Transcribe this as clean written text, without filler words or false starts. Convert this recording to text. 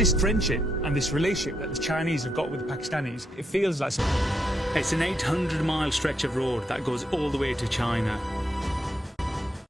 this friendship and this relationship that the Chinese have got with the Pakistanis. It feels like... It's an 800-mile stretch of road that goes all the way to China.